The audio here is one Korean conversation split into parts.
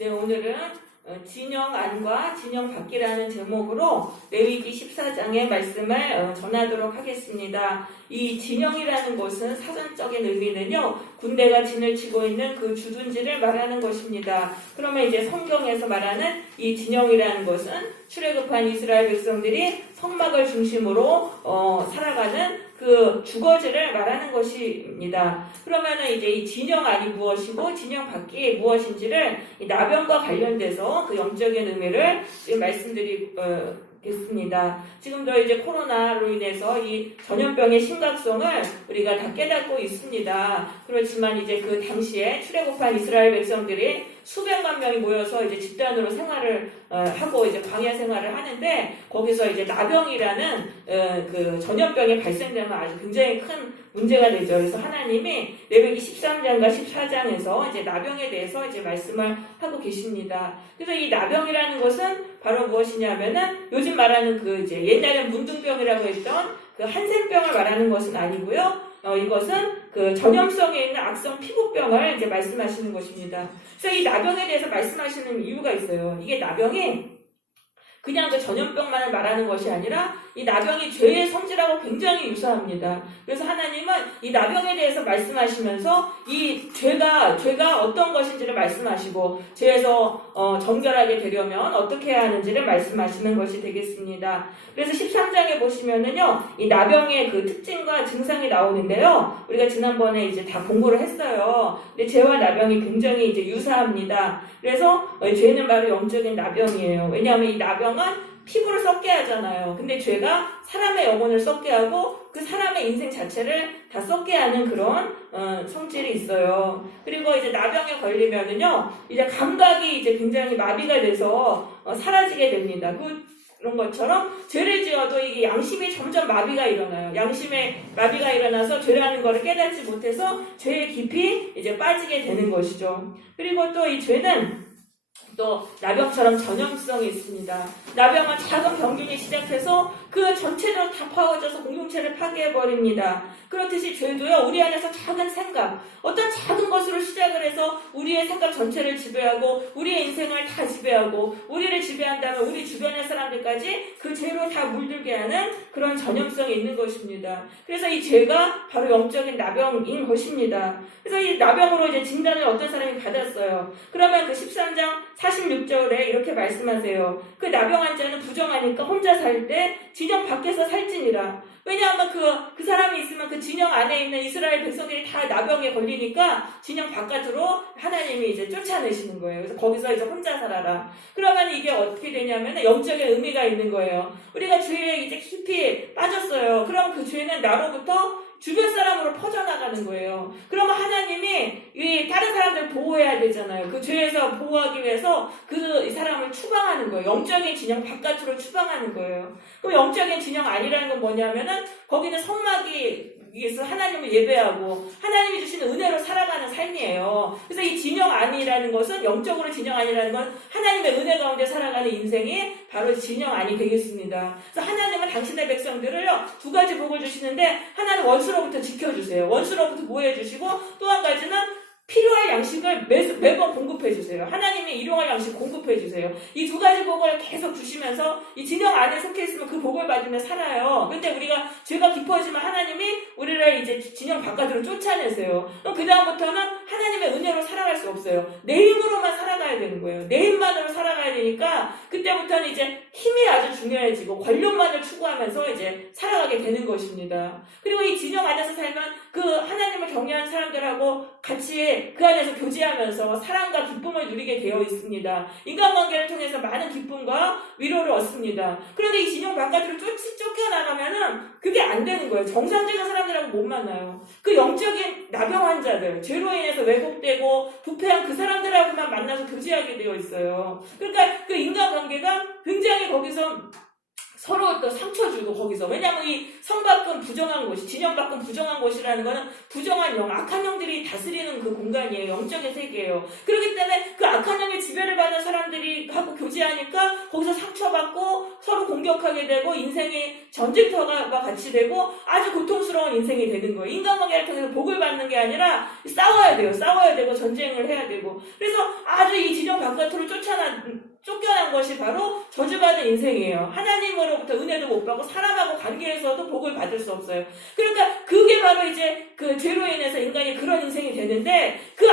네, 오늘은 진영 안과 진영 밖이라는 제목으로 레위기 14장의 말씀을 전하도록 하겠습니다. 이 진영이라는 것은 사전적인 의미는요, 군대가 진을 치고 있는 그 주둔지를 말하는 것입니다. 그러면 이제 성경에서 말하는 이 진영이라는 것은 출애굽한 이스라엘 백성들이 성막을 중심으로 살아가는 그 주거지를 말하는 것입니다. 그러면은 이제 이 진영 안이 무엇이고 진영 밖이 무엇인지를 이 나병과 관련돼서 그 영적인 의미를 지금 말씀드리겠습니다. 지금도 이제 코로나로 인해서 이 전염병의 심각성을 우리가 다 깨닫고 있습니다. 그렇지만 이제 그 당시에 출애굽한 이스라엘 백성들이 수백만 명이 모여서 이제 집단으로 생활을 하고 이제 광야 생활을 하는데 거기서 이제 나병이라는 그 전염병이 발생되면 아주 굉장히 큰 문제가 되죠. 그래서 하나님이 레위기 13장과 14장에서 이제 나병에 대해서 이제 말씀을 하고 계십니다. 그래서 이 나병이라는 것은 바로 무엇이냐면은 요즘 말하는 그 이제 옛날에 문둥병이라고 했던 그 한센병을 말하는 것은 아니고요. 이것은 그 전염성에 있는 악성 피부병을 이제 말씀하시는 것입니다. 그래서 이 나병에 대해서 말씀하시는 이유가 있어요. 이게 나병이 그냥 그 전염병만을 말하는 것이 아니라 이 나병이 죄의 성질하고 굉장히 유사합니다. 그래서 하나님은 이 나병에 대해서 말씀하시면서 이 죄가 어떤 것인지를 말씀하시고 죄에서 정결하게 되려면 어떻게 해야 하는지를 말씀하시는 것이 되겠습니다. 그래서 13장에 보시면은요, 이 나병의 그 특징과 증상이 나오는데요. 우리가 지난번에 이제 다 공부를 했어요. 근데 죄와 나병이 굉장히 이제 유사합니다. 그래서 죄는 바로 영적인 나병이에요. 왜냐하면 이 나병은 피부를 썩게 하잖아요. 근데 죄가 사람의 영혼을 썩게 하고 그 사람의 인생 자체를 다 썩게 하는 그런 성질이 있어요. 그리고 이제 나병에 걸리면은요, 이제 감각이 이제 굉장히 마비가 돼서 사라지게 됩니다. 그런 것처럼 죄를 지어도 이게 양심이 점점 마비가 일어나요. 양심에 마비가 일어나서 죄라는 것을 깨닫지 못해서 죄에 깊이 이제 빠지게 되는 것이죠. 그리고 또 이 죄는 또 나병처럼 전염성이 있습니다. 나병은 작은 병균이 시작해서 그 전체적으로 다 파워져서 공동체를 파괴해버립니다. 그렇듯이 죄도요, 우리 안에서 작은 생각, 어떤 작은 것으로 시작을 해서 우리의 생각 전체를 지배하고 우리의 인생을 다 지배하고 우리를 지배한다면 우리 주변의 사람들까지 그 죄로 다 물들게 하는 그런 전염성이 있는 것입니다. 그래서 이 죄가 바로 영적인 나병인 것입니다. 그래서 이 나병으로 이제 진단을 어떤 사람이 받았어요. 그러면 그 13장 46절에 이렇게 말씀하세요. 그 나병 환자는 부정하니까 혼자 살 때 진영 밖에서 살지니라. 왜냐하면 그 사람이 있으면 그 진영 안에 있는 이스라엘 백성들이 다 나병에 걸리니까 진영 바깥으로 하나님이 이제 쫓아내시는 거예요. 그래서 거기서 이제 혼자 살아라. 그러면 이게 어떻게 되냐면 영적인 의미가 있는 거예요. 우리가 죄에 이제 깊이 빠졌어요. 그럼 그 죄는 나로부터 주변 사람으로 퍼져나가는 거예요. 그러면 하나님이 이 다른 사람들 보호해야 되잖아요. 그 죄에서 보호하기 위해서 그 사람을 추방하는 거예요. 영적인 진영 바깥으로 추방하는 거예요. 그럼 영적인 진영 아니라는 건 뭐냐면은 거기는 성막이 위해서 하나님을 예배하고 하나님이 주시는 은혜로 살아가는 삶이에요. 그래서 이 진영 안이라는 것은 영적으로 진영 안이라는 건 하나님의 은혜 가운데 살아가는 인생이 바로 진영 안이 되겠습니다. 그래서 하나님은 당신의 백성들을요, 두 가지 복을 주시는데 하나는 원수로부터 지켜주세요. 원수로부터 보호해주시고 또 한 가지는 필요할 양식을 매번 공급해주세요. 하나님이 일용할 양식 공급해주세요. 이 두 가지 복을 계속 주시면서 이 진영 안에 속해 있으면 그 복을 받으며 살아요. 근데 우리가 죄가 깊어지면 하나님이 우리를 이제 진영 바깥으로 쫓아내세요. 그럼 그 다음부터는 하나님의 은혜로 살아갈 수 없어요. 내 힘으로만 살아가야 되는 거예요. 내 힘만으로 살아가야 되니까 그때부터는 이제 힘이 아주 중요해지고 권력만을 추구하면서 이제 살아가게 되는 것입니다. 그리고 이 진영 안에서 살면 그 하나님을 경외하는 사람들하고 같이 그 안에서 교제하면서 사랑과 기쁨을 누리게 되어 있습니다. 인간관계를 통해서 많은 기쁨과 위로를 얻습니다. 그런데 이 진영 바깥으로 쫓겨나가면은 그게 안 되는 거예요. 정상적인 사람들하고 못 만나요. 그 영적인 나병 환자들, 죄로 인해서 왜곡되고 부패한 그 사람들하고만 만나서 교제하게 되어 있어요. 그러니까 그 인간관계가 굉장히 거기서 서로 또 상처 주고 거기서. 왜냐하면 이 성 밖은 부정한 곳이, 진영 밖은 부정한 곳이라는 거는 부정한 영, 악한 영들이 다스리는 그 공간이에요. 영적인 세계예요. 그렇기 때문에 그 악한 영의 지배를 받는 사람들이 하고 교제하니까 거기서 상처받고 서로 공격하게 되고 인생이 전쟁터가 같이 되고 아주 고통스러운 인생이 되는 거예요. 인간관계를 통해서 복을 받는 게 아니라 싸워야 돼요. 싸워야 되고 전쟁을 해야 되고. 그래서 아주 이 진영 바깥으로 쫓겨난 것이 바로 저주받은 인생이에요. 하나님으로부터 은혜도 못 받고 사람하고 관계에서도 복을 받을 수 없어요. 그러니까 그게 바로 이제 그 죄로 인해서 인간이 그런 인생이 되는데 그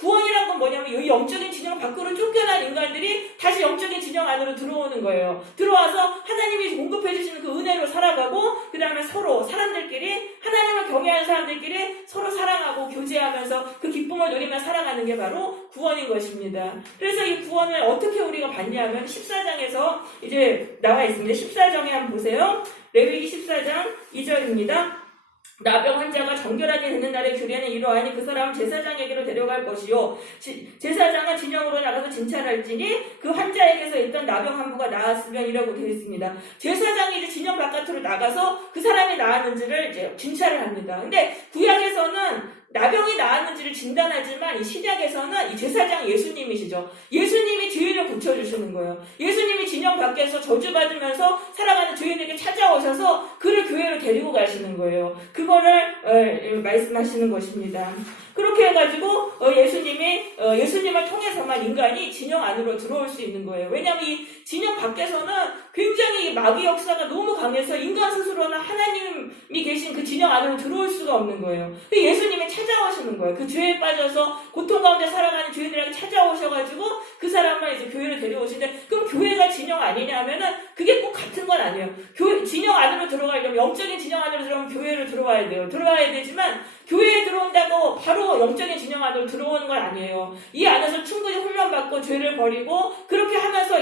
구원이란 건 뭐냐면 이 영적인 진영 밖으로 쫓겨난 인간들이 다시 영적인 진영 안으로 들어오는 거예요. 들어와서 하나님이 공급해 주시는 그 은혜로 살아가고 그 다음에 서로 사람들끼리 하나님을 경외하는 사람들끼리 서로 사랑하고 교제하면서 그 기쁨을 누리며 살아가는 게 바로 구원인 것입니다. 그래서 이 구원을 어떻게 우리가 받냐면 14장에서 이제 나와 있습니다. 14장에 한번 보세요. 레위기 14장 2절입니다. 나병 환자가 정결하게 되는 날의 규례는 이러하니 그 사람은 제사장에게로 데려갈 것이요 제사장은 진영으로 나가서 진찰할지니 그 환자에게서 일단 나병 한 부가 나았으면 이라고 되어 있습니다. 제사장이 이제 진영 바깥으로 나가서 그 사람이 나았는지를 이제 진찰을 합니다. 근데 구약에서는 나병이 나았는지를 진단하지만 이 신약에서는 이 제사장 예수님이시죠. 예수님이 죄인을 고쳐주시는 거예요. 예수님이 진영 밖에서 저주받으면서 살아가는 죄인에게 찾아오셔서 그를 교회로 데리고 가시는 거예요. 그거를 말씀하시는 것입니다. 그렇게 해가지고 예수님을 통해서만 인간이 진영 안으로 들어올 수 있는 거예요. 왜냐하면 이 진영 밖에서는 굉장히 마귀 역사가 너무 강해서 인간 스스로는 하나님이 계신 그 진영 안으로 들어올 수가 없는 거예요. 예수님이 찾아오시는 거예요. 그 죄에 빠져서 고통 가운데 살아가는 죄인들에게 찾아오셔가지고 그 사람을 이제 교회로 데려오시는데 그럼 교회가 진영 아니냐면은 그게 꼭 같은 건 아니에요. 진영 안으로 들어가려면 영적인 진영 안으로 들어가면 교회로 들어와야 돼요. 들어와야 되지만 교회에 들어온다고 바로 영적인 진영 안으로 들어오는 건 아니에요. 이 안에서 충분히 훈련받고 죄를 버리고 그렇게 하면서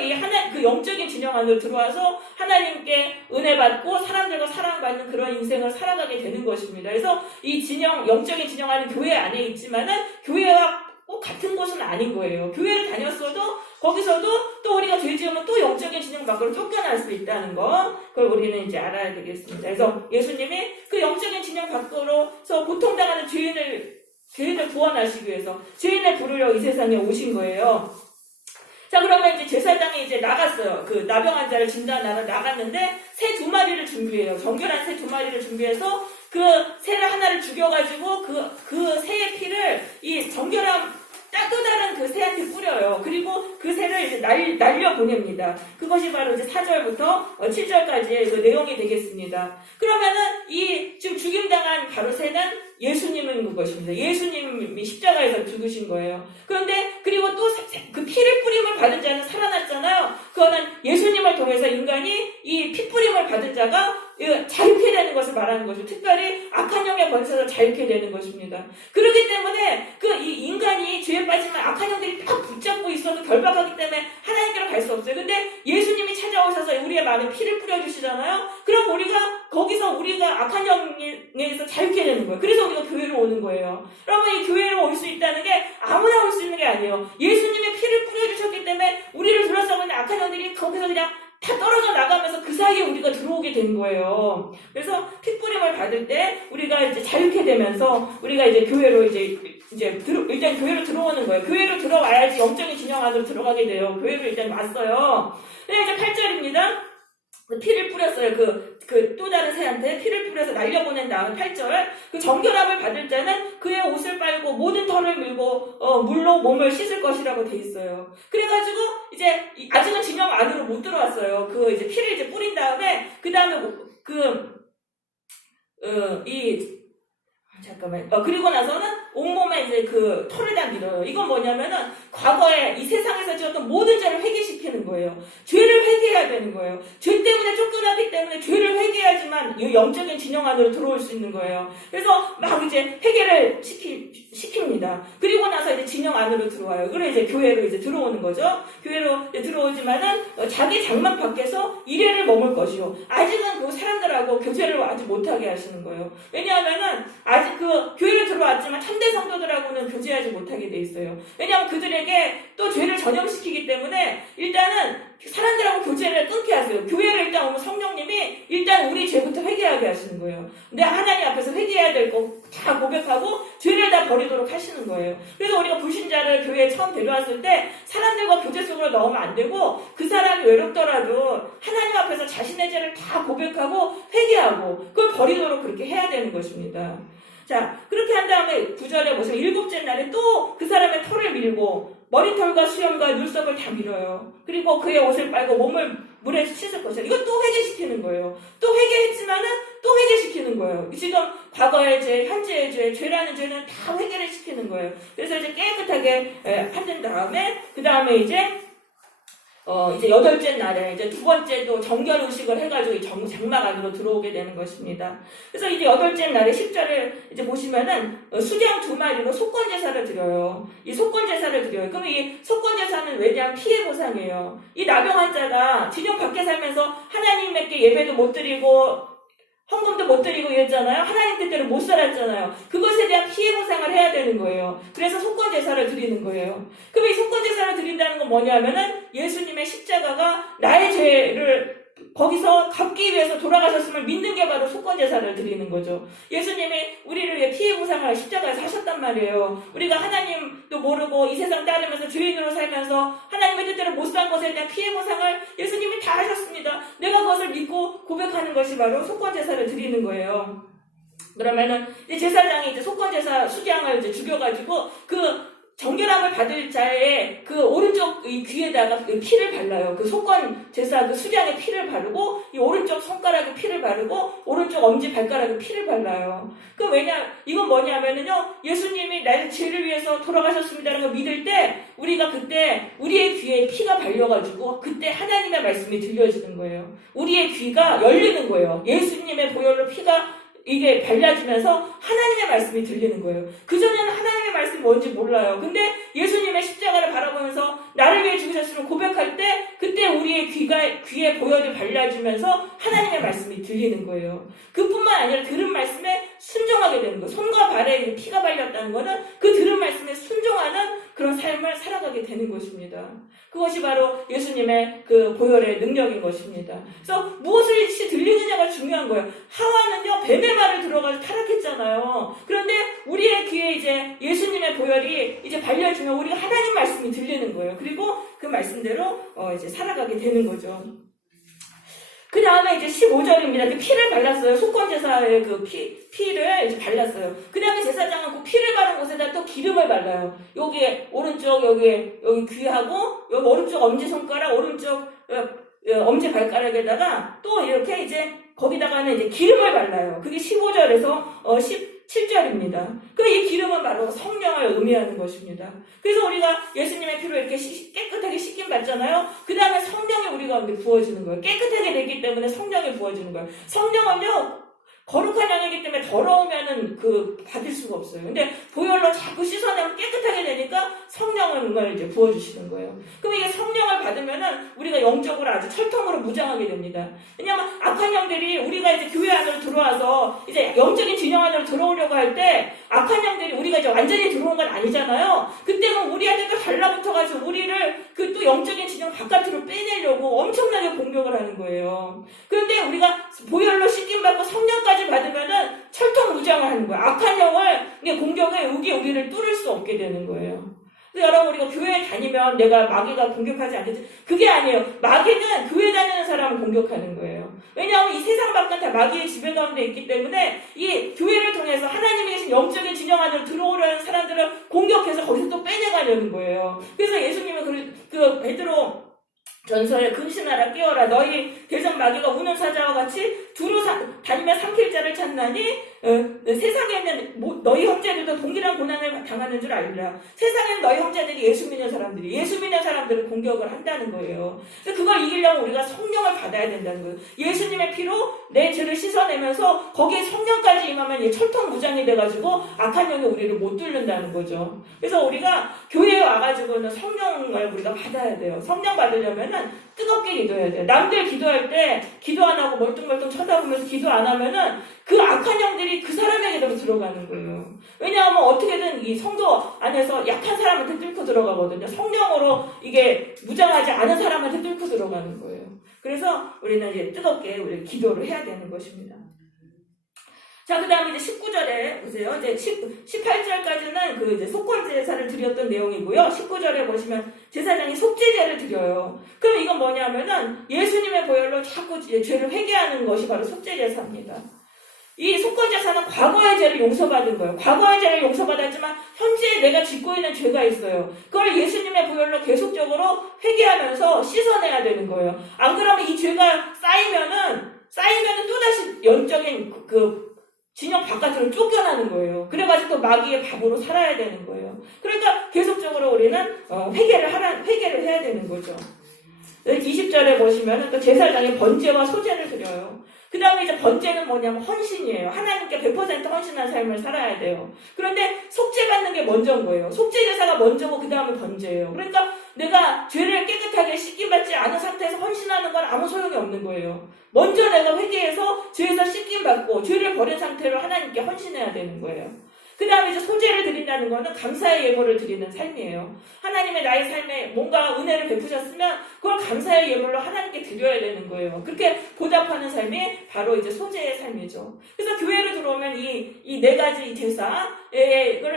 그 영적인 진영 안으로 들어와서 하나님께 은혜 받고 사람들과 사랑받는 그런 인생을 살아가게 되는 것입니다. 그래서 이 영적인 진영 안은 교회 안에 있지만은 교회와 꼭 같은 곳은 아닌 거예요. 교회를 다녔어도 거기서도 또 우리가 죄 지으면 또 영적인 진영 밖으로 쫓겨날 수 있다는 거, 그걸 우리는 이제 알아야 되겠습니다. 그래서 예수님이 그 영적인 진영 밖으로서 고통당하는 죄인을 구원하시기 위해서 죄인을 부르려 이 세상에 오신 거예요. 자, 그러면 이제 제사장이 이제 나갔어요. 그 나병 환자를 진단하러 나갔는데 새 2마리를 준비해요. 정결한 새 2마리를 준비해서 그 새를 하나를 죽여가지고 그 새의 피를 이 정결한 또 다른 그 새한테 뿌려요. 그리고 그 새를 이제 날려 보냅니다. 그것이 바로 이제 4절부터 7절까지의 그 내용이 되겠습니다. 그러면은 이 지금 죽임당한 바로 새는 예수님인 것입니다. 예수님이 십자가에서 죽으신 거예요. 그런데 그리고 또 그 피를 뿌림을 받은 자는 살아났잖아요. 그거는 예수님을 통해서 인간이 이 피 뿌림을 받은 자가 자유케 되는 것을 말하는 것이죠. 특별히 악한 영의 권세로 자유케 되는 것입니다. 그렇기 때문에 이 인간이 죄에 빠지면 악한 영들이 딱 붙잡고 있어도 결박하기 때문에 하나님께로 갈 수 없어요. 근데 예수님이 찾아오셔서 우리의 마음에 피를 뿌려주시잖아요. 그럼 우리가 악한 영에서 자유케 되는 거예요. 그래서 우리가 교회로 오는 거예요. 여러분, 이 교회로 올 수 있다는 게 아무나 올 수 있는 게 아니에요. 예수님이 피를 뿌려주셨기 때문에 우리를 둘러싸고 있는 악한 영들이 거기서 그냥 다 떨어져 나가면서 그 사이에 우리가 들어오게 된 거예요. 그래서 핏뿌림을 받을 때 우리가 이제 자유케 되면서 우리가 이제 교회로 일단 교회로 들어오는 거예요. 교회로 들어와야지 영적인 진영 안으로 들어가게 돼요. 교회로 일단 왔어요. 근데 이제 8절입니다. 피를 뿌렸어요. 또 다른 새한테 피를 뿌려서 날려보낸 다음 8절. 그 정결함을 받을 자는 그의 옷을 빨고 모든 털을 밀고, 물로 몸을 씻을 것이라고 돼 있어요. 그래가지고, 이제, 아직은 진영 안으로 못 들어왔어요. 이제 피를 이제 뿌린 다음에, 그 다음에, 그리고 나서는 온몸에 이제 그 털을 다 밀어요. 이건 뭐냐면은 과거에 이 세상에서 지었던 모든 죄를 회개시키는 거예요. 죄를 회개해야 되는 거예요. 죄 때문에 쫓겨나기 때문에 죄를 회개해야지만 이 영적인 진영 안으로 들어올 수 있는 거예요. 그래서 막 이제 회개를 시킵니다. 그리고 나서 이제 진영 안으로 들어와요. 그래 이제 교회로 이제 들어오는 거죠. 교회로 이제 들어오지만은 자기 장막 밖에서 이래를 머물 것이요. 아직은 그 사람들하고 교제를 아직 못하게 하시는 거예요. 왜냐하면은 아직 교회를 들어왔지만 참된 성도들하고는 교제하지 못하게 돼 있어요. 왜냐하면 그들에게 또 죄를 전염시키기 때문에 일단은 사람들하고 교제를 끊게 하세요. 교회를 일단 오면 성령님이 일단 우리 죄부터 회개하게 하시는 거예요. 근데 하나님 앞에서 회개해야 될 거 다 고백하고 죄를 다 버리도록 하시는 거예요. 그래서 우리가 불신자를 교회에 처음 데려왔을 때 사람들과 교제 속으로 넣으면 안 되고 그 사람이 외롭더라도 하나님 앞에서 자신의 죄를 다 고백하고 회개하고 그걸 버리도록 그렇게 해야 되는 것입니다. 자, 그렇게 한 다음에 9절에 보시면 일곱째 날에 또 그 사람의 털을 밀고 머리털과 수염과 눈썹을 다 밀어요. 그리고 그의 옷을 빨고 몸을 물에 씻을 것이다. 이거 또 회개시키는 거예요. 또 회개했지만은 또 회개시키는 거예요. 지금 과거의 죄, 현재의 죄, 죄라는 죄는 다 회개를 시키는 거예요. 그래서 이제 깨끗하게 한든 다음에 그 다음에 이제 여덟째 날에 이제 두 번째 또 정결 의식을 해가지고 이 장막 안으로 들어오게 되는 것입니다. 그래서 이제 여덟째 날에 10절을 이제 보시면은 수령 2마리로 속건 제사를 드려요. 이 속건 제사를 드려요. 그럼 이 속건 제사는 왜냐하면 피해 보상이에요. 이 나병 환자가 진영 밖에 살면서 하나님께 예배도 못 드리고 헌금도 못 드리고 이랬잖아요. 하나님 뜻대로 못 살았잖아요. 그것에 대한 피해 보상을 해야 되는 거예요. 그래서 속건 제사를 드리는 거예요. 그럼 이 속건 제사를 드린다는 건 뭐냐면은 예수님의 십자가가 나의 죄를 거기서 갚기 위해서 돌아가셨음을 믿는 게 바로 속건 제사를 드리는 거죠. 예수님이 우리를 위해 피해 보상을 십자가에서 하셨단 말이에요. 우리가 하나님도 모르고 이 세상 따르면서 죄인으로 살면서 하나님의 뜻대로 못 산 것에 대한 피해 보상을 예수님이 다 하셨습니다. 내가 그것을 믿고 고백하는 것이 바로 속건 제사를 드리는 거예요. 그러면은 이제 제사장이 이제 속건 제사 수장을 이제 죽여가지고 그 정결함을 받을 자의 그 오른쪽 이 귀에다가 피를 발라요. 그 속건 제사 그 수장의 피를 바르고 이 오른쪽 손가락에 피를 바르고 오른쪽 엄지 발가락에 피를 발라요. 그 이건 뭐냐면은요, 예수님이 나의 죄를 위해서 돌아가셨습니다라는 걸 믿을 때 우리가 그때 우리의 귀에 피가 발려가지고 그때 하나님의 말씀이 들려지는 거예요. 우리의 귀가 열리는 거예요. 예수님의 보혈로 피가 이게 발라지면서 하나님의 말씀이 들리는 거예요. 그전에는 하나님의 말씀이 뭔지 몰라요. 근데 예수님의 십자가를 바라보면서 나를 위해 죽으셨음을 고백할 때 그때 우리의 귀에 보혈이 발라지면서 하나님의 말씀이 들리는 거예요. 그뿐만 아니라 들은 말씀에 순종하게 되는 거예요. 손과 발에 피가 발렸다는 거는 그 들은 말씀에 순종하는 그런 삶을 살아가게 되는 것입니다. 그것이 바로 예수님의 그 보혈의 능력인 것입니다. 그래서 무엇을 들리느냐가 중요한 거예요. 하와는요, 뱀의 말을 들어가서 타락했잖아요. 그런데 우리의 귀에 이제 예수님의 보혈이 이제 발려주면 우리가 하나님 말씀이 들리는 거예요. 그리고 그 말씀대로 이제 살아가게 되는 거죠. 그 다음에 이제 15절입니다. 피를 발랐어요. 속건제사의 그 피를 이제 발랐어요. 그 다음에 제사장은 그 피를 바른 곳에다 또 기름을 발라요. 여기에 오른쪽, 여기 귀하고, 여기 오른쪽 엄지손가락, 오른쪽 엄지 발가락에다가 또 이렇게 이제 거기다가는 이제 기름을 발라요. 그게 15절에서 17절입니다. 그 이 기름은 바로 성령을 의미하는 것입니다. 그래서 우리가 예수님의 피로 이렇게 깨끗하게 씻김 받잖아요. 그 다음에 성령이 우리 가운데 부어지는 거예요. 깨끗하게 되기 때문에 성령이 부어지는 거예요. 성령은요, 거룩한 양이기 때문에 더러우면은 받을 수가 없어요. 근데 보혈로 자꾸 씻어내면 깨끗하게 되니까 성령을 이제 부어주시는 거예요. 그럼 이게 성령을 받으면은 우리가 영적으로 아주 철통으로 무장하게 됩니다. 왜냐면 악한 영들이 우리가 이제 교회 안으로 들어와서 이제 영적인 진영 안으로 들어오려고 할 때 악한 영들이 우리가 이제 완전히 들어온 건 아니잖아요. 그때는 우리한테 또 달라붙어가지고 우리를 그 또 영적인 진영 바깥으로 빼내려고 엄청나게 공격을 하는 거예요. 그런데 우리가 보혈로 씻김받고 성령까지 받으면은 철통무장을 하는 거예요. 악한 영을 공격해 우리를 뚫을 수 없게 되는 거예요. 그래서 여러분, 우리가 교회에 다니면 내가 마귀가 공격하지 않겠지? 그게 아니에요. 마귀는 교회 다니는 사람을 공격하는 거예요. 왜냐하면 이 세상 밖은 다 마귀의 지배 가운데 있기 때문에 이 교회를 통해서 하나님이 계신 영적인 진영 안으로 들어오려는 사람들을 공격해서 거기서 또 빼내가려는 거예요. 그래서 예수님은 그 베드로 전서에 근신하라 깨어라 너희 대적 마귀가 우는 사자와 같이 두루 다니며 삼킬 자를 찾나니 세상에 있는 너희 형제들도 동일한 고난을 당하는 줄 알리라. 세상에는 너희 형제들이 예수 믿는 사람들을 공격을 한다는 거예요. 그래서 그걸 이기려면 우리가 성령을 받아야 된다는 거예요. 예수님의 피로 내 죄를 씻어내면서 거기에 성령까지 임하면 철통무장이 돼가지고 악한 영이 우리를 못 뚫는다는 거죠. 그래서 우리가 교회에 와가지고는 성령을 우리가 받아야 돼요. 성령 받으려면은 뜨겁게 기도해야 돼요. 남들 기도할 때 기도 안 하고 멀뚱멀뚱 쳐다보면서 기도 안 하면은 그 악한 영들이 그 사람에게로 들어가는 거예요. 왜냐하면 어떻게든 이 성도 안에서 약한 사람한테 뚫고 들어가거든요. 성령으로 이게 무장하지 않은 사람한테 뚫고 들어가는 거예요. 그래서 우리는 이제 뜨겁게 우리 기도를 해야 되는 것입니다. 자, 그 다음에 이제 19절에 보세요. 이제 18절까지는 그 이제 속건 제사를 드렸던 내용이고요. 19절에 보시면 제사장이 속죄제를 드려요. 그럼 이건 뭐냐면은 예수님의 보혈로 자꾸 죄를 회개하는 것이 바로 속죄제사입니다. 이 속건제사는 과거의 죄를 용서받은 거예요. 과거의 죄를 용서받았지만 현재 내가 짓고 있는 죄가 있어요. 그걸 예수님의 보혈로 계속적으로 회개하면서 씻어내야 되는 거예요. 안 그러면 이 죄가 쌓이면은 또다시 영적인 그 진영 바깥으로 쫓겨나는 거예요. 그래가지고 또 마귀의 밥으로 살아야 되는 거예요. 그러니까 계속적으로 우리는 회개를 해야 되는 거죠. 20절에 보시면은 또 제사장이 번제와 소제를 드려요. 그 다음에 이제 번제는 뭐냐면 헌신이에요. 하나님께 100% 헌신한 삶을 살아야 돼요. 그런데 속죄 받는 게 먼저인 거예요. 속죄 제사가 먼저고 그 다음에 번제예요. 그러니까 내가 죄를 깨끗하게 씻김받지 않은 상태에서 헌신하는 건 아무 소용이 없는 거예요. 먼저 내가 회개해서 죄에서 씻김받고 죄를 버린 상태로 하나님께 헌신해야 되는 거예요. 그 다음에 이제 소제를 드린다는 거는 감사의 예물을 드리는 삶이에요. 하나님의 나의 삶에 뭔가 은혜를 베푸셨으면 그걸 감사의 예물로 하나님께 드려야 되는 거예요. 그렇게 보답하는 삶이 바로 이제 소제의 삶이죠. 그래서 교회를 들어오면 이 네 가지 제사를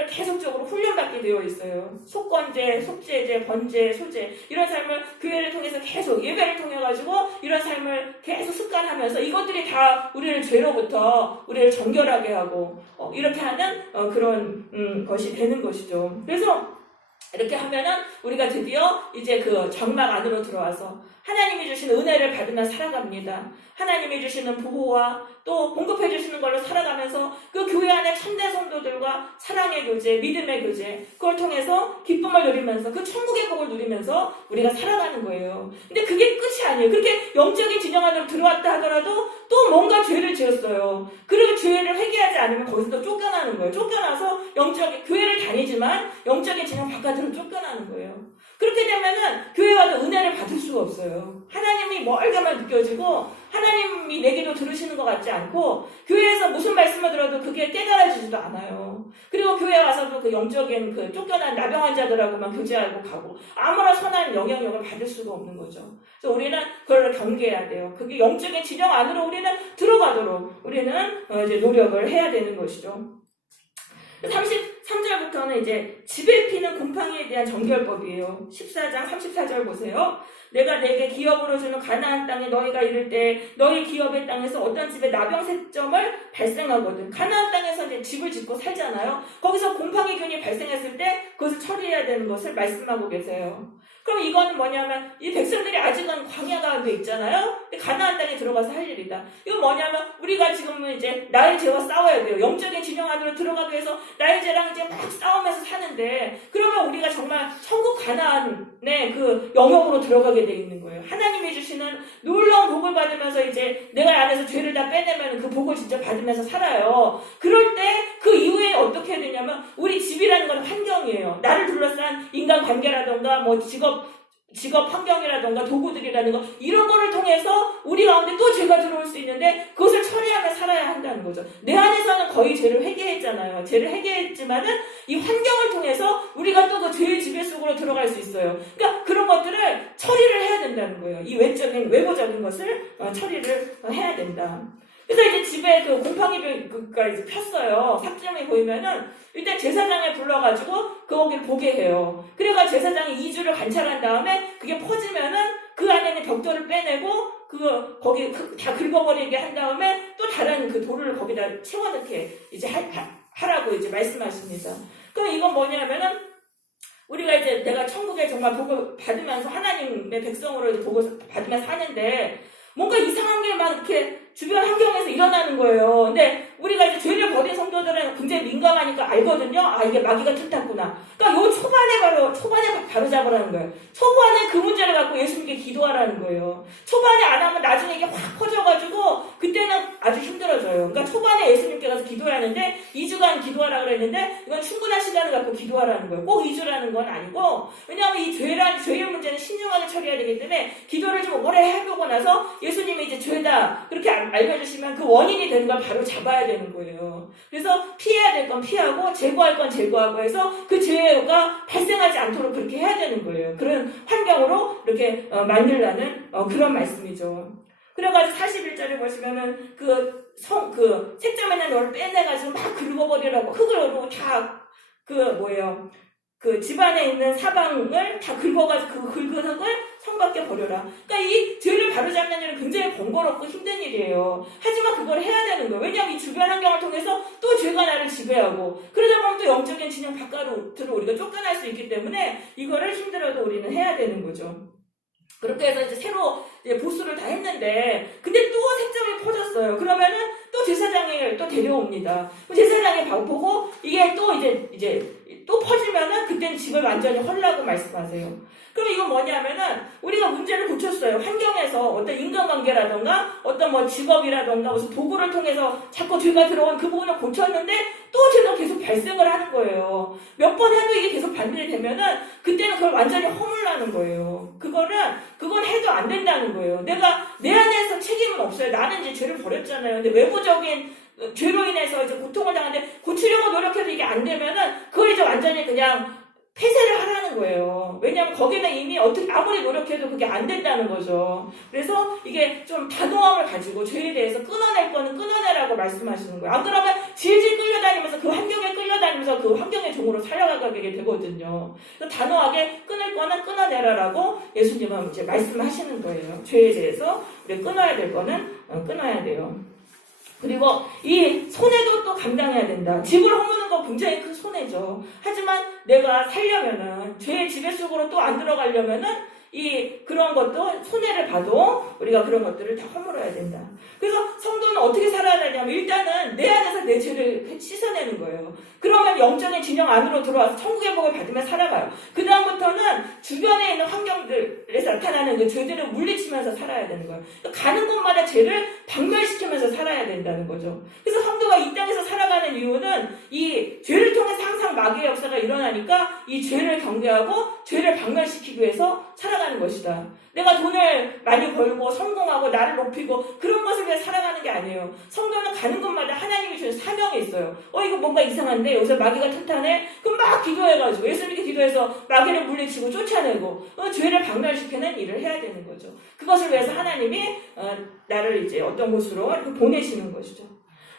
계속적으로 훈련받게 되어 있어요. 속건제, 속죄제, 번제, 소제 이런 삶을 교회를 통해서 계속 예배를 통해 가지고 이런 삶을 계속 습관하면서 이것들이 다 우리를 죄로부터 우리를 정결하게 하고 이렇게 하는 그런 것이 되는 것이죠. 그래서 이렇게 하면은 우리가 드디어 이제 그 장막 안으로 들어와서 하나님이 주시는 은혜를 받으며 살아갑니다. 하나님이 주시는 보호와 또 공급해 주시는 걸로 살아가면서 그 교회 안에 참된 성도들과 사랑의 교제, 믿음의 교제 그걸 통해서 기쁨을 누리면서 그 천국의 복을 누리면서 우리가 살아가는 거예요. 근데 그게 끝이 아니에요. 그렇게 영적인 진영 안으로 들어왔다 하더라도 또 뭔가 죄를 지었어요. 그리고 죄를 회개하지 않으면 거기서 또 쫓겨나는 거예요. 쫓겨나서 영적인 교회를 다니지만 영적인 진영 바깥으로 쫓겨나는 거예요. 그렇게 되면은 교회 와도 은혜를 받을 수가 없어요. 하나님이 멀게만 느껴지고 하나님이 내 기도 들으시는 것 같지 않고 교회에서 무슨 말씀을 들어도 그게 깨달아지지도 않아요. 그리고 교회 와서도 그 영적인 그 쫓겨난 나병 환자들하고만 교제하고 가고 아무런 선한 영향력을 받을 수가 없는 거죠. 그래서 우리는 그걸 경계해야 돼요. 그게 영적인 진영 안으로 우리는 들어가도록 우리는 이제 노력을 해야 되는 것이죠. 33절부터는 이제 집에 피는 곰팡이에 대한 정결법이에요. 14장 34절 보세요. 내가 내게 기업으로 주는 가나안 땅에 너희가 이를 때 너희 기업의 땅에서 어떤 집에 나병색점을 발생하거든. 가나안 땅에서 이제 집을 짓고 살잖아요. 거기서 곰팡이균이 발생했을 때 그것을 처리해야 되는 것을 말씀하고 계세요. 그럼 이건 뭐냐면 이 백성들이 아직은 광야 가운데 있잖아요. 가나안 땅에 들어가서 할 일이다. 이건 뭐냐면 우리가 지금은 이제 나의 죄와 싸워야 돼요. 영적인 진영 안으로 들어가기 위해서 나의 죄랑 이제 막 싸우면서 사는데 그러면 우리가 정말 천국 가나안의 그 영역으로 들어가게 돼 있는 거예요. 하나님이 주시는 놀라운 복을 받으면서 이제 내가 안에서 죄를 다 빼내면 그 복을 진짜 받으면서 살아요. 그럴 때 그 이후에 어떻게 해야 되냐면 우리 집이라는 건 환경이에요. 나를 둘러싼 인간관계라던가 뭐 직업 환경이라던가 도구들이라는 거 이런 거를 통해서 우리 가운데 또 죄가 들어올 수 있는데 그것을 처리하며 살아야 한다는 거죠. 내 안에서는 거의 죄를 회개했잖아요. 죄를 회개했지만은 이 환경을 통해서 우리가 또 그 죄의 지배 속으로 들어갈 수 있어요. 그러니까 그런 것들을 처리를 해야 된다는 거예요. 이 외부적인 것을 처리를 해야 된다. 그래서 이제 집에 그 곰팡이가 이제 폈어요. 삭점이 보이면은 일단 제사장을 불러가지고 거기를 보게 해요. 그래가지고 제사장이 2주를 관찰한 다음에 그게 퍼지면은 그 안에 있는 벽돌을 빼내고 거기 다 긁어버리게 한 다음에 또 다른 그 돌을 거기다 채워넣게 이제 하라고 이제 말씀하십니다. 그럼 이건 뭐냐면은 우리가 이제 내가 천국에 정말 복을 받으면서 하나님의 백성으로 이제 복을 받으면서 사는데 뭔가 이상한 게 막 이렇게 주변 환경에서 일어나는 거예요. 근데 우리가 이제 죄를 버린 성도들은 굉장히 민감하니까 알거든요. 아, 이게 마귀가 틈탔구나. 그러니까 요 초반에 바로 잡으라는 거예요. 초반에 그 문제를 갖고 예수님께 기도하라는 거예요. 초반에 안 하면 나중에 이게 확 퍼져가지고 그때는 아주 힘들어져요. 그러니까 초반에 예수님께 가서 기도해야 하는데 2주간 기도하라고 그랬는데 이건 충분한 시간을 갖고 기도하라는 거예요. 꼭 2주라는 건 아니고 왜냐하면 이 죄의 문제는 신중하게 처리해야 되기 때문에 기도를 좀 오래 해보고 나서 예수님이 이제 죄다 그렇게 알려주시면 그 원인이 되는 걸 바로 잡아야 되는 거예요. 그래서 피해야 될 건 피하고 제거할 건 제거하고 해서 그 죄가 발생하지 않도록 그렇게 해야 되는 거예요. 그런 환경으로 이렇게 만들라는 그런 말씀이죠. 그래가지고 41절에 보시면은 색점에 있는 너를 빼내가지고 막 긁어버리라고 흙으로 다 그 집안에 있는 사방을 다 긁어가지고 그 긁은 흙을 형밖에 버려라. 그러니까 이 죄를 바로잡는 일은 굉장히 번거롭고 힘든 일이에요. 하지만 그걸 해야 되는 거예요. 왜냐하면 이 주변 환경을 통해서 또 죄가 나를 지배하고 그러다 보면 또 영적인 진영 바깥으로 우리가 쫓겨날 수 있기 때문에 이거를 힘들어도 우리는 해야 되는 거죠. 그렇게 해서 이제 새로 이제 보수를 다 했는데, 근데 또 색점이 퍼졌어요. 그러면은 또 제사장을 또 데려옵니다. 제사장이 보고 이게 또 이제 또 퍼지면은 그때는 집을 완전히 헐라고 말씀하세요. 그럼 이건 뭐냐면은 우리가 문제를 고쳤어요. 환경에서 어떤 인간관계라던가 어떤 뭐 직업이라던가 무슨 도구를 통해서 자꾸 죄가 들어온 그 부분을 고쳤는데 또 죄가 계속 발생을 하는 거예요. 몇 번 해도 이게 계속 반복이 되면은 그때는 그걸 완전히 허물라는 거예요. 그건 해도 안 된다는 거예요. 내가 내 안에서 책임은 없어요. 나는 이제 죄를 버렸잖아요. 근데 외부적인 죄로 인해서 이제 고통을 당하는데 고치려고 노력해도 이게 안 되면은 그걸 이제 완전히 그냥 폐쇄를 하라는 거예요. 왜냐하면 거기는 이미 어떻게 아무리 노력해도 그게 안 된다는 거죠. 그래서 이게 좀 단호함을 가지고 죄에 대해서 끊어낼 거는 끊어내라고 말씀하시는 거예요. 안 그러면 질질 끌려다니면서 그 환경에 끌려다니면서 그 환경의 종으로 살아가게 되거든요. 그래서 단호하게 끊을 거는 끊어내라라고 예수님은 이제 말씀하시는 거예요. 죄에 대해서 우리 끊어야 될 거는 끊어야 돼요. 그리고 이 손해도 또 감당해야 된다. 집을 허무는 거 굉장히 큰 손해죠. 하지만 내가 살려면은 죄의 지배 속으로 또 안 들어가려면은 그런 것도 손해를 봐도 우리가 그런 것들을 다 허물어야 된다. 그래서 성도는 어떻게 살아야 되냐면 일단은 내 안에서 내 죄를 씻어내는 거예요. 그러면 영적인 진영 안으로 들어와서 천국의 복을 받으며 살아가요. 그 다음부터는 주변에 있는 환경들에서 나타나는 그 죄들을 물리치면서 살아야 되는 거예요. 가는 곳마다 죄를 박멸시키면서 살아야 된다는 거죠. 그래서 성도가 이 땅에서 살아가는 이유는 이 죄를 통해서 항상 마귀의 역사가 일어나니까 이 죄를 경계하고 죄를 박멸시키기 위해서 살아가는 것이다. 내가 돈을 많이 벌고 성공하고 나를 높이고 그런 것을 위해 살아가는 게 아니에요. 성도는 가는 곳마다 하나님이 주신 사명이 있어요. 이거 뭔가 이상한데 여기서 마귀가 탄탄해? 그럼 막 기도해가지고 예수님께 기도해서 마귀를 물리치고 쫓아내고 죄를 박멸시키는 일을 해야 되는 거죠. 그것을 위해서 하나님이 나를 이제 어떤 곳으로 이렇게 보내시는 것이죠.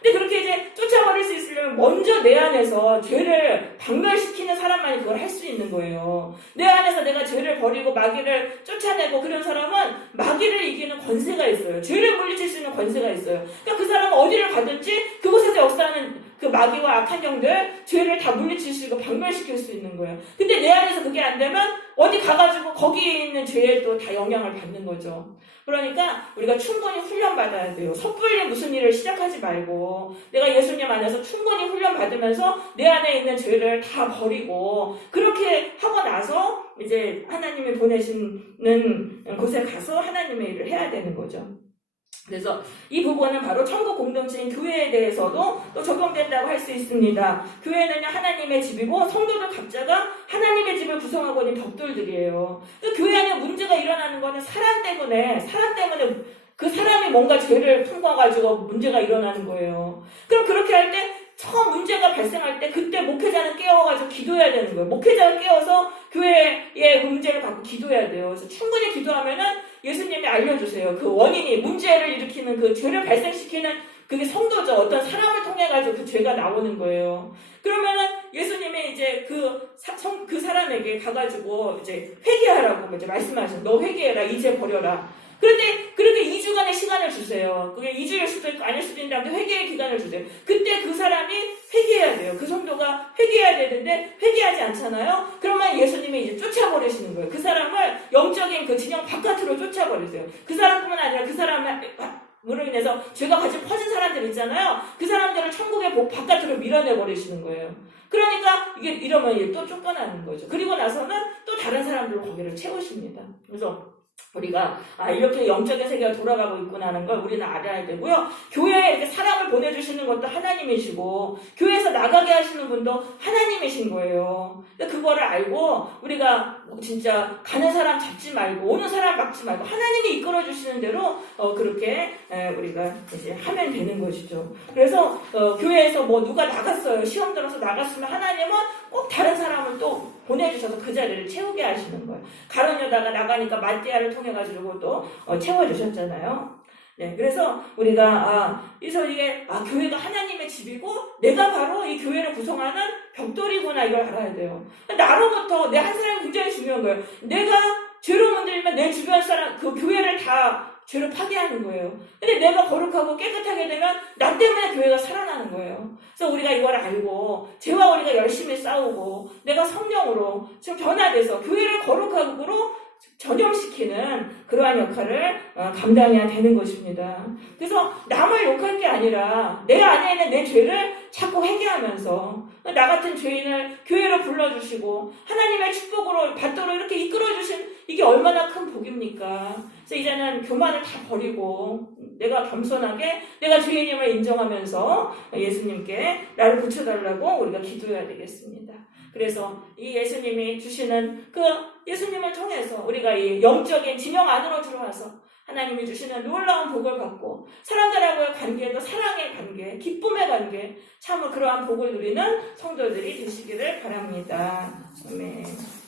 근데 그렇게 이제 쫓아버릴 수 있으려면 먼저 내 안에서 죄를 박멸시키는 사람만이 그걸 할 수 있는 거예요. 내 안에서 내가 죄를 버리고 마귀를 쫓아내고 그런 사람은 마귀를 이기는 권세가 있어요. 죄를 물리칠 수 있는 권세가 있어요. 그러니까 그 사람은 어디를 가든지 그곳에서 역사하는 그 마귀와 악한 영들, 죄를 다 물리칠 수 있고 박멸시킬 수 있는 거예요. 근데 내 안에서 그게 안 되면 어디 가가지고 거기에 있는 죄에 또 다 영향을 받는 거죠. 그러니까 우리가 충분히 훈련받아야 돼요. 섣불리 무슨 일을 시작하지 말고 내가 예수님 안에서 충분히 훈련받으면서 내 안에 있는 죄를 다 버리고 그렇게 하고 나서 이제 하나님이 보내시는 곳에 가서 하나님의 일을 해야 되는 거죠. 그래서 이 부분은 바로 천국 공동체인 교회에 대해서도 또 적용된다고 할 수 있습니다. 교회는 하나님의 집이고 성도들 각자가 하나님의 집을 구성하고 있는 벽돌들이에요. 교회 안에 문제가 일어나는 거는 사람 때문에 그 사람이 뭔가 죄를 품어가지고 문제가 일어나는 거예요. 그럼 그렇게 할 때 처음 문제가 발생할 때 그때 목회자는 깨워가지고 기도해야 되는 거예요. 목회자가 깨워서 교회의 문제를 갖고 기도해야 돼요. 그래서 충분히 기도하면은 예수님이 알려주세요. 그 원인이 문제를 일으키는 그 죄를 발생시키는 그게 성도죠. 어떤 사람을 통해 가지고 그 죄가 나오는 거예요. 그러면은 예수님이 이제 그 사람에게 가가지고 이제 회개하라고 이제 말씀하시는 너 회개해라 이제 버려라. 그런데 그렇게 2주간의 시간을 주세요. 그게 2주일 수도 있고 아닐 수도 있는데 회개의 기간을 주세요. 그때 그 사람이 회개해야 돼요. 그 성도가 회개해야 되는데 회개하지 않잖아요. 그러면 예수님이 이제 쫓아버리시는 거예요. 그 사람을 영적인 그 진영 바깥으로 쫓아버리세요. 그 사람뿐만 아니라 그 사람으로 인해서 죄가 같이 퍼진 사람들 있잖아요. 그 사람들을 천국의 복 바깥으로 밀어내버리시는 거예요. 그러니까 이러면 또 쫓겨나는 거죠. 그리고 나서는 또 다른 사람들로 거기를 채우십니다. 그래서 우리가 이렇게 영적인 세계가 돌아가고 있구나 하는 걸 우리는 알아야 되고요. 교회에 이렇게 사람을 보내주시는 것도 하나님이시고 교회에서 나가게 하시는 분도 하나님이신 거예요. 그거를 알고 우리가 진짜 가는 사람 잡지 말고 오는 사람 막지 말고 하나님이 이끌어주시는 대로 그렇게 우리가 이제 하면 되는 것이죠. 그래서 교회에서 뭐 누가 나갔어요. 시험 들어서 나갔으면 하나님은 꼭 다른 사람을 또 보내주셔서 그 자리를 채우게 하시는 거예요. 가룟 유다가 나가니까 마띠아를 통해 가지고 또 채워주셨잖아요. 네, 그래서 우리가 그래서 이게 교회가 하나님의 집이고 내가 바로 이 교회를 구성하는 벽돌이구나 이걸 알아야 돼요. 나로부터 내 한 사람이 굉장히 중요한 거예요. 내가 죄로 문들면 되면 내 주변 사람, 그 교회를 다 죄로 파괴하는 거예요. 근데 내가 거룩하고 깨끗하게 되면 나 때문에 교회가 살아나는 거예요. 그래서 우리가 이걸 알고 죄와 우리가 열심히 싸우고 내가 성령으로 좀 변화돼서 교회를 거룩하고로 전염시키는 그러한 역할을 감당해야 되는 것입니다. 그래서 남을 욕할 게 아니라 내 안에 있는 내 죄를 자꾸 회개하면서 나 같은 죄인을 교회로 불러주시고 하나님의 축복으로 받도록 이렇게 이끌어주신 이게 얼마나 큰 복입니까? 그래서 이제는 교만을 다 버리고 내가 겸손하게 내가 죄인임을 인정하면서 예수님께 나를 고쳐달라고 우리가 기도해야 되겠습니다. 그래서 이 예수님이 주시는 그 예수님을 통해서 우리가 이 영적인 진영 안으로 들어와서 하나님이 주시는 놀라운 복을 받고 사람들하고의 관계도 사랑의 관계, 기쁨의 관계, 참으로 그러한 복을 누리는 성도들이 되시기를 바랍니다. 아멘.